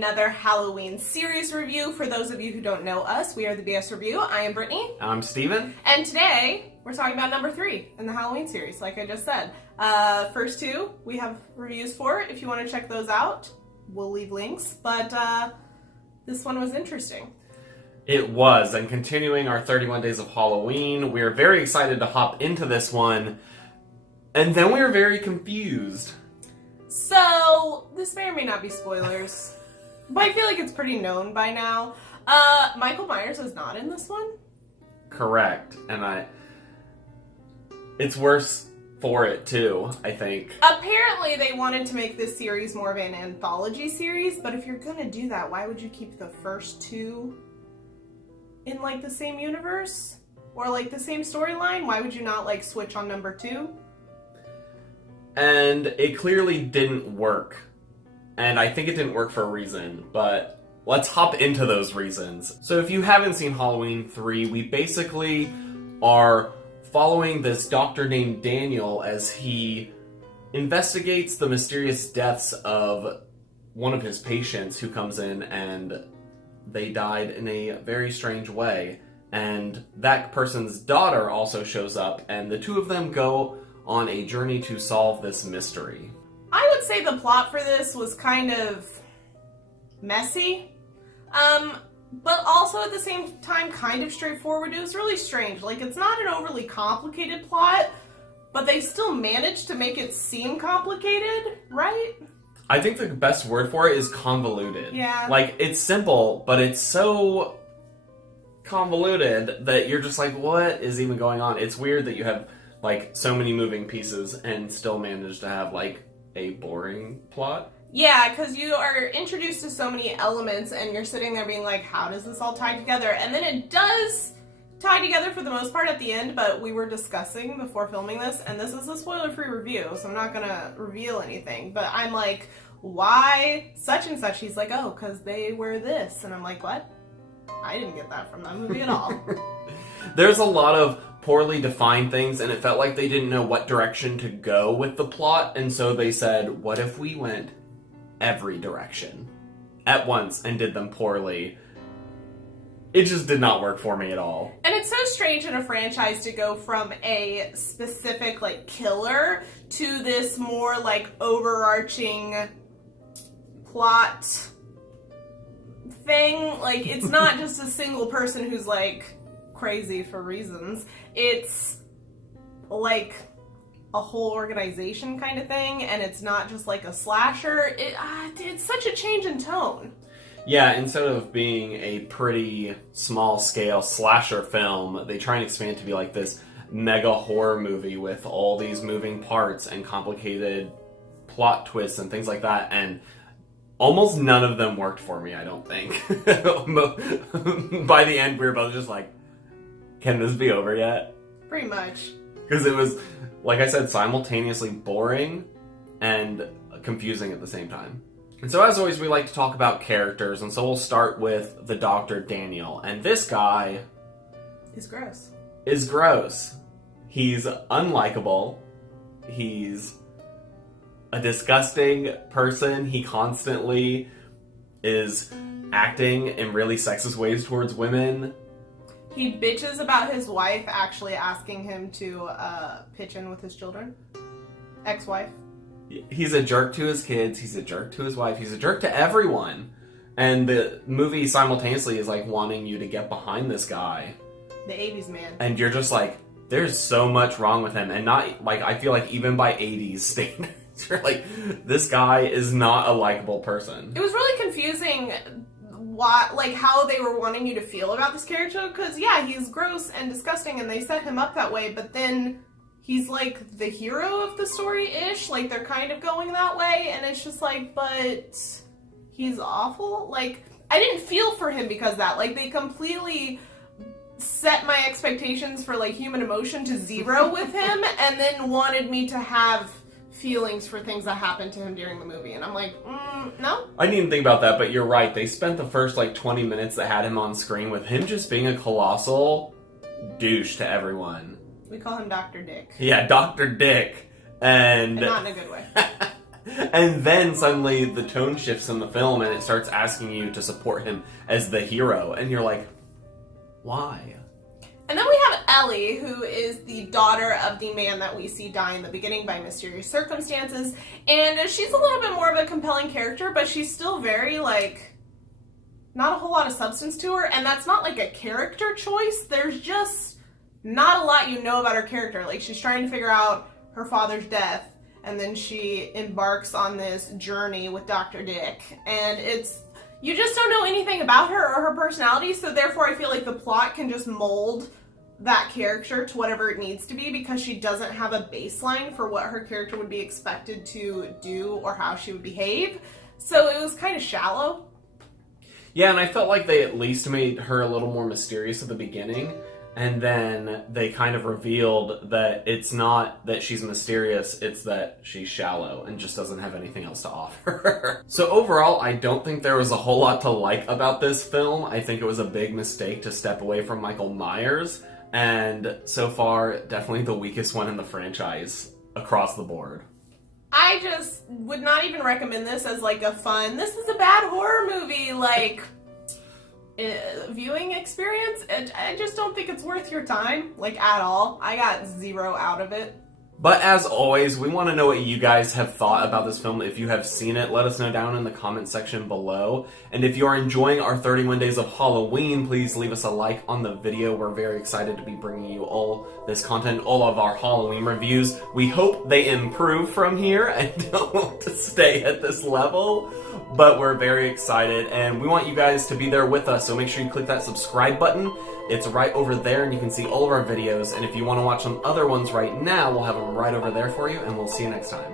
another Halloween series review. For those of you who don't know us, we are the BS Review. I am Brittany. I'm Steven. And today, we're talking about number 3 in the Halloween series, like I just said. First 2, we have reviews for. If you want to check those out, we'll leave links. But this one was interesting. It was, and continuing our 31 Days of Halloween, we are very excited to hop into this one, and then we were very confused. So, this may or may not be spoilers, but I feel like it's pretty known by now. Michael Myers is not in this one. Correct, and it's worse for it too, I think. Apparently they wanted to make this series more of an anthology series, but if you're gonna do that, why would you keep the first 2 in, like, the same universe? Or, like, the same storyline? Why would you not, like, switch on number 2? And it clearly didn't work. And I think it didn't work for a reason, but let's hop into those reasons. So if you haven't seen Halloween 3, we basically are following this doctor named Daniel as he investigates the mysterious deaths of one of his patients who comes in and they died in a very strange way. And that person's daughter also shows up, and the two of them go on a journey to solve this mystery. I would say the plot for this was kind of messy, but also at the same time kind of straightforward. It was really strange. Like, it's not an overly complicated plot, but they still managed to make it seem complicated, right? I think the best word for it is convoluted. Yeah. Like, it's simple, but it's so convoluted that you're just like, what is even going on? It's weird that you have, like, so many moving pieces and still manage to have, like, a boring plot. Yeah, because you are introduced to so many elements and you're sitting there being like, how does this all tie together? And then it does tie together for the most part at the end, but we were discussing before filming this, and this is a spoiler-free review, so I'm not gonna reveal anything, but I'm like, why such and such? He's like, oh, because they were this. And I'm like, what? I didn't get that from that movie at all. There's a lot of poorly defined things, and it felt like they didn't know what direction to go with the plot, and so they said, what if we went every direction at once and did them poorly? It just did not work for me at all. And it's so strange in a franchise to go from a specific, like, killer to this more, like, overarching plot thing. Like, it's not just a single person who's, like, crazy for reasons. It's like a whole organization kind of thing, and it's not just like a slasher. It's such a change in tone. Yeah, instead of being a pretty small-scale slasher film, they try and expand to be like this mega horror movie with all these moving parts and complicated plot twists and things like that, and almost none of them worked for me, I don't think. By the end, we were both just like, can this be over yet? Pretty much. Because it was, like I said, simultaneously boring and confusing at the same time. And so as always, we like to talk about characters, and so we'll start with the Dr. Daniel. And this guy He's gross. is gross. He's unlikable. He's a disgusting person. He constantly is acting in really sexist ways towards women. He bitches about his wife actually asking him to pitch in with his children. Ex-wife. He's a jerk to his kids, he's a jerk to his wife, he's a jerk to everyone. And the movie simultaneously is like wanting you to get behind this guy. The 80s man. And you're just like, there's so much wrong with him. And not, like, I feel like even by 80s standards, you're like, this guy is not a likable person. It was really confusing how they were wanting you to feel about this character, because yeah, he's gross and disgusting and they set him up that way, but then he's like the hero of the story-ish, like they're kind of going that way, and it's just like, but he's awful. Like, I didn't feel for him because of that. Like, they completely set my expectations for, like, human emotion to 0 with him, and then wanted me to have feelings for things that happened to him during the movie, and I'm like, no. I didn't even think about that, but you're right. They spent the first, 20 minutes that had him on screen with him just being a colossal douche to everyone. We call him Dr. Dick. Yeah, Dr. Dick. And not in a good way. And then suddenly the tone shifts in the film and it starts asking you to support him as the hero. And you're like, why? And then we have Ellie, who is the daughter of the man that we see die in the beginning by mysterious circumstances. And she's a little bit more of a compelling character, but she's still very, like, not a whole lot of substance to her. And that's not, like, a character choice. There's just not a lot you know about her character. Like, she's trying to figure out her father's death, and then she embarks on this journey with Dr. Dick. And you just don't know anything about her or her personality, so therefore I feel like the plot can just mold that character to whatever it needs to be because she doesn't have a baseline for what her character would be expected to do or how she would behave. So it was kind of shallow. Yeah, and I felt like they at least made her a little more mysterious at the beginning, and then they kind of revealed that it's not that she's mysterious, it's that she's shallow and just doesn't have anything else to offer. So overall, I don't think there was a whole lot to like about this film. I think it was a big mistake to step away from Michael Myers, and so far, definitely the weakest one in the franchise across the board. I just would not even recommend this as like a fun, this is a bad horror movie, like, viewing experience. I just don't think it's worth your time, like, at all. I got 0 out of it. But as always, we want to know what you guys have thought about this film. If you have seen it, let us know down in the comment section below. And if you are enjoying our 31 Days of Halloween, please leave us a like on the video. We're very excited to be bringing you all this content, all of our Halloween reviews. We hope they improve from here and don't stay at this level. But we're very excited, and we want you guys to be there with us, so make sure you click that subscribe button. It's right over there, and you can see all of our videos, and if you want to watch some other ones right now, we'll have them right over there for you, and we'll see you next time.